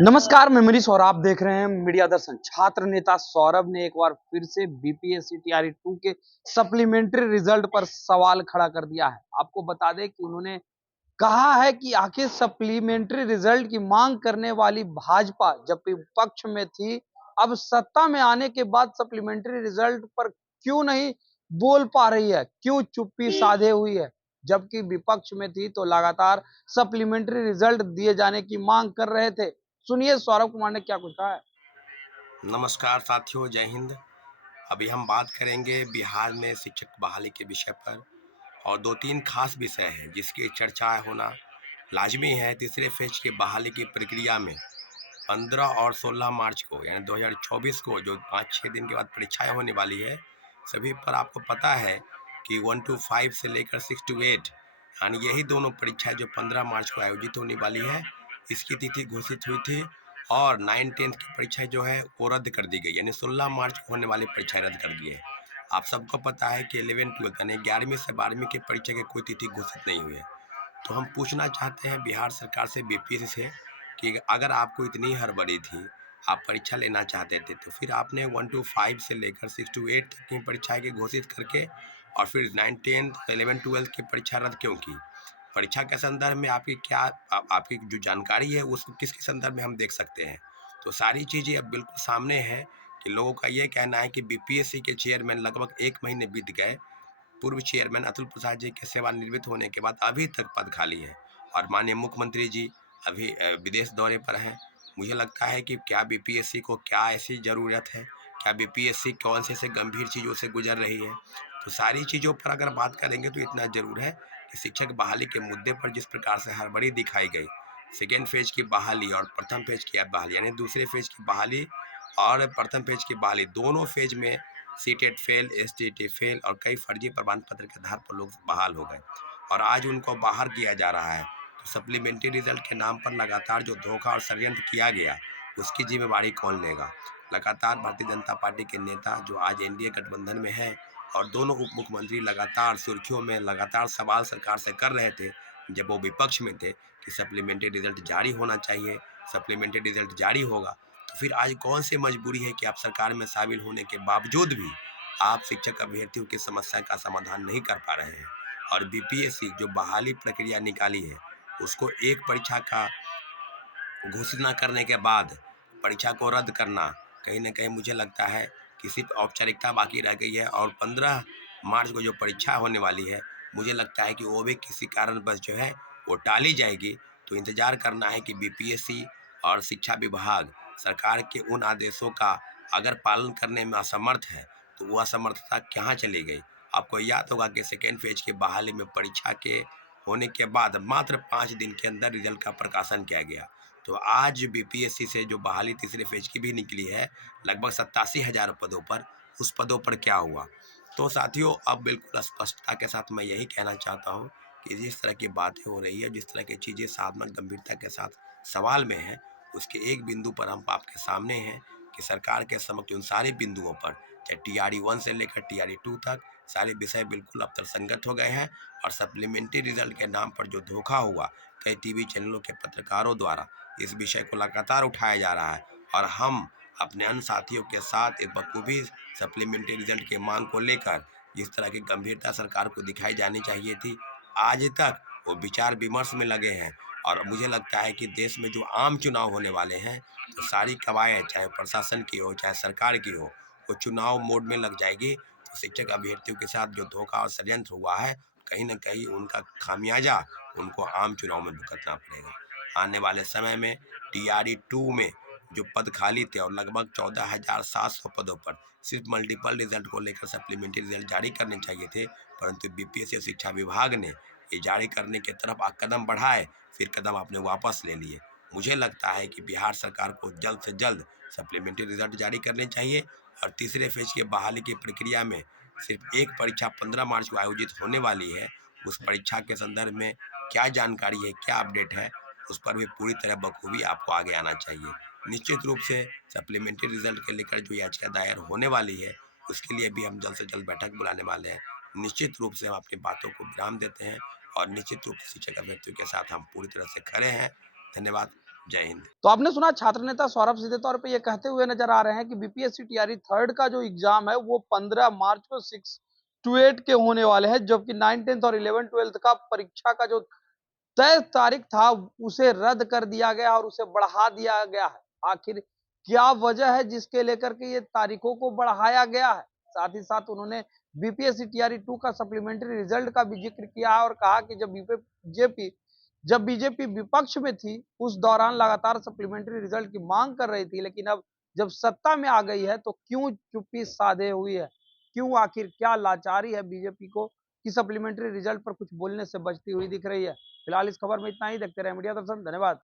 नमस्कार, मैं मनीष और आप देख रहे हैं मीडिया दर्शन। छात्र नेता सौरभ ने एक बार फिर से बीपीएससी टीआरई 2 के सप्लीमेंट्री रिजल्ट पर सवाल खड़ा कर दिया है। आपको बता दें कि उन्होंने कहा है कि आखिर सप्लीमेंट्री रिजल्ट की मांग करने वाली भाजपा जब विपक्ष में थी, अब सत्ता में आने के बाद सप्लीमेंट्री रिजल्ट पर क्यों नहीं बोल पा रही है, क्यों चुप्पी साधे हुई है। जबकि विपक्ष में थी तो लगातार सप्लीमेंट्री रिजल्ट दिए जाने की मांग कर रहे थे। सुनिए सौरभ कुमार ने क्या कुछ कहा है। नमस्कार साथियों, जय हिंद। अभी हम बात करेंगे बिहार में शिक्षक बहाली के विषय पर और दो तीन खास विषय हैं जिसकी चर्चा होना लाजमी है। तीसरे फेज की बहाली की प्रक्रिया में 15 और 16 मार्च को यानी 2024 को जो 5-6 दिन के बाद परीक्षाएं होने वाली है, सभी पर आपको पता है कि 1 to 5 से लेकर 6 to 8 यानी यही दोनों परीक्षाएं जो 15 मार्च को आयोजित होने वाली है, इसकी तिथि घोषित हुई थी। और 9-10 की परीक्षाएं जो है वो रद्द कर दी गई, यानी 16 मार्च को होने वाली परीक्षाएं रद्द कर दी है। आप सबको पता है कि 11-12 यानी 11वीं से 12वीं की परीक्षा की कोई तिथि घोषित नहीं हुई है। तो हम पूछना चाहते हैं बिहार सरकार से, बीपीएससी से, कि अगर आपको इतनी हड़बड़ी थी, आप परीक्षा लेना चाहते थे, तो फिर आपने 1 to 5 से लेकर 6 to 8 तक की परीक्षाएं की घोषित करके और फिर 9-10 11-12 की परीक्षा रद्द क्यों की? परीक्षा के संदर्भ में आपकी क्या आपकी जो जानकारी है उसको किसके संदर्भ में हम देख सकते हैं? तो सारी चीज़ें अब बिल्कुल सामने हैं कि लोगों का ये कहना है कि बीपीएससी के चेयरमैन लगभग 1 महीने बीत गए। पूर्व चेयरमैन अतुल प्रसाद जी के सेवानिवृत्त होने के बाद अभी तक पद खाली है और माननीय मुख्यमंत्री जी अभी विदेश दौरे पर हैं। मुझे लगता है कि क्या बीपीएससी को क्या ऐसी ज़रूरत है, क्या बीपीएससी कौन से गंभीर चीज़ों से गुजर रही है? तो सारी चीज़ों पर अगर बात करेंगे तो इतना ज़रूर है कि शिक्षक बहाली के मुद्दे पर जिस प्रकार से हड़बड़ी दिखाई गई, सेकेंड फेज की बहाली और प्रथम फेज की बहाली यानी दूसरे फेज की बहाली और प्रथम फेज की बहाली, दोनों फेज में सीटेट फेल, एसटीटी फेल और कई फर्जी प्रमाण पत्र के आधार पर लोग बहाल हो गए और आज उनको बाहर किया जा रहा है। तो सप्लीमेंट्री रिजल्ट के नाम पर लगातार जो धोखा और षड्यंत्र किया गया, उसकी जिम्मेवारी कौन लेगा? लगातार भारतीय जनता पार्टी के नेता जो आज एनडीए गठबंधन में है और दोनों उप मुख्यमंत्री लगातार सुर्खियों में, लगातार सवाल सरकार से कर रहे थे जब वो विपक्ष में थे कि सप्लीमेंट्री रिजल्ट जारी होना चाहिए, सप्लीमेंट्री रिजल्ट जारी होगा। तो फिर आज कौन सी मजबूरी है कि आप सरकार में शामिल होने के बावजूद भी आप शिक्षक अभ्यर्थियों की समस्या का समाधान नहीं कर पा रहे हैं? और बीपीएससी जो बहाली प्रक्रिया निकाली है, उसको एक परीक्षा का घोषित न करने के बाद परीक्षा को रद्द करना, कहीं न कहीं मुझे लगता है कि सिर्फ औपचारिकता बाकी रह गई है और 15 मार्च को जो परीक्षा होने वाली है, मुझे लगता है कि वो भी किसी कारणवश जो है वो टाली जाएगी। तो इंतज़ार करना है कि बीपीएससी और शिक्षा विभाग सरकार के उन आदेशों का अगर पालन करने में असमर्थ है, तो वो असमर्थता कहाँ चली गई? आपको याद होगा कि सेकेंड फेज की बहाली में परीक्षा के होने के बाद मात्र 5 दिन के अंदर रिजल्ट का प्रकाशन किया गया। तो आज बीपीएससी से जो बहाली तीसरे फेज की भी निकली है, लगभग 87,000 पदों पर, उस पदों पर क्या हुआ? तो साथियों, अब बिल्कुल स्पष्टता के साथ मैं यही कहना चाहता हूँ कि जिस तरह की बातें हो रही है, जिस तरह की चीज़ें साधना गंभीरता के साथ सवाल में है, उसके एक बिंदु पर हम आपके सामने हैं कि सरकार के समक्ष उन सारे बिंदुओं पर, चाहे टीआरई 1 से लेकर टीआरई 2 तक, सारे विषय बिल्कुल अब तर्कसंगत हो गए हैं और सप्लीमेंट्री रिजल्ट के नाम पर जो धोखा हुआ, कई टीवी चैनलों के पत्रकारों द्वारा इस विषय को लगातार उठाया जा रहा है और हम अपने अन्य साथियों के साथ एक बखूबी सप्लीमेंट्री रिजल्ट की मांग को लेकर जिस तरह की गंभीरता सरकार को दिखाई जानी चाहिए थी, आज तक वो विचार विमर्श में लगे हैं। और मुझे लगता है कि देश में जो आम चुनाव होने वाले हैं, तो सारी कवायद चाहे प्रशासन की हो चाहे सरकार की हो, वो चुनाव मोड में लग जाएगी। तो शिक्षक अभ्यर्थियों के साथ जो धोखा और षड्यंत्र हुआ है, कहीं ना कहीं उनका खामियाजा उनको आम चुनाव में भुगतना पड़ेगा। आने वाले समय में टीआरई 2 में जो पद खाली थे और लगभग 14,700 पदों पर सिर्फ मल्टीपल रिजल्ट को लेकर सप्लीमेंट्री रिजल्ट जारी करने चाहिए थे, परंतु बीपीएससी शिक्षा विभाग ने ये जारी करने की तरफ कदम बढ़ाए, फिर कदम आपने वापस ले लिए। मुझे लगता है कि बिहार सरकार को जल्द से जल्द सप्लीमेंट्री रिजल्ट जारी करने चाहिए और तीसरे फेज की बहाली की प्रक्रिया में सिर्फ एक परीक्षा 15 मार्च को आयोजित होने वाली है, उस परीक्षा के संदर्भ में क्या जानकारी है, क्या अपडेट है, उस पर भी पूरी तरह बखूबी आपको आगे आना चाहिए। निश्चित रूप से सप्लीमेंट्री रिजल्ट के लेकर जो याचिका दायर होने वाली है, उसके लिए भी हम जल्द से जल्द बैठक बुलाने वाले हैं। निश्चित रूप से हम अपनी बातों को विराम देते हैं और निश्चित रूप से शिक्षक अभ्यर्थियों के साथ हम पूरी तरह से खड़े हैं। धन्यवाद। जय हिंद। तो आपने सुना छात्र नेता सौरभ सीधे तौर पे ये कहते हुए नजर आ रहे हैं कि बीपीएससी टीआरई थर्ड का जो एग्जाम है वो 15 मार्च को 6 to 8 के होने वाले हैं, जबकि 9, 10th और 11, 12th का परीक्षा का जो तय तारीख था उसे रद्द कर दिया गया और उसे बढ़ा दिया गया है। आखिर क्या वजह है जिसके लेकर के ये तारीखों को बढ़ाया गया है? साथ ही साथ उन्होंने बीपीएससी टीआरई 2 का सप्लीमेंट्री रिजल्ट का भी जिक्र किया है और कहा कि जब बीजेपी विपक्ष में थी उस दौरान लगातार सप्लीमेंट्री रिजल्ट की मांग कर रही थी, लेकिन अब जब सत्ता में आ गई है तो क्यों चुप्पी साधे हुई है? क्यों, आखिर क्या लाचारी है बीजेपी को कि सप्लीमेंट्री रिजल्ट पर कुछ बोलने से बचती हुई दिख रही है? फिलहाल इस खबर में इतना ही। देखते रहे मीडिया दर्शन। धन्यवाद।